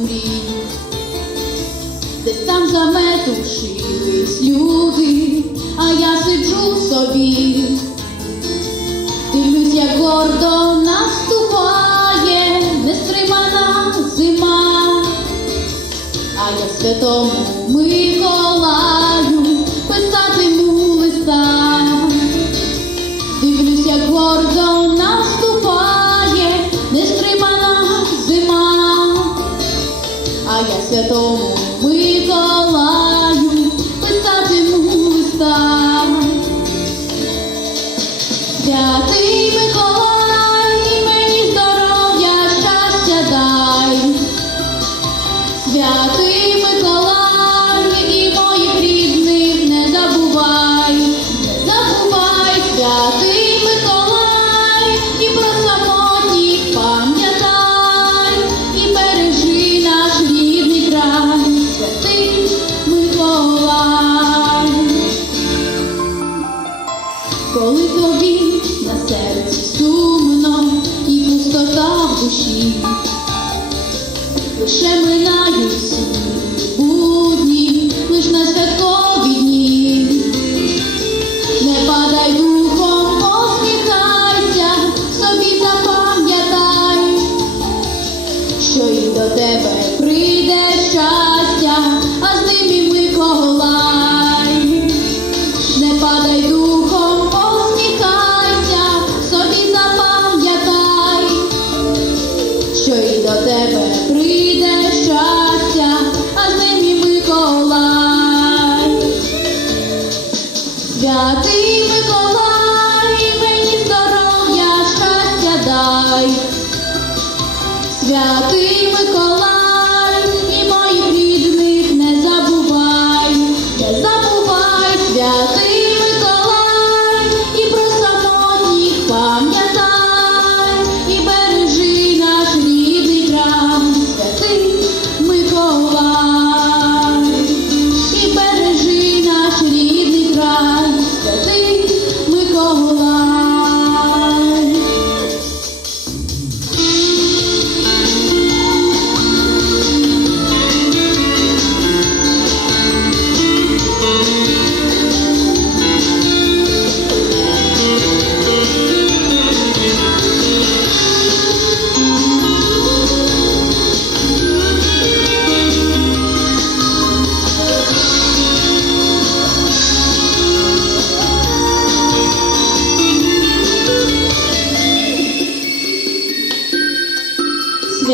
мрій, десь там заметушились люди, а я сиджу собі, дивлюсь, як гордо наступає, нестримана зима, а я святому мир. 些都 душі, лише ми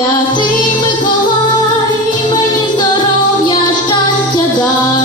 Святий Миколай, мені здоров'я, щастя дай.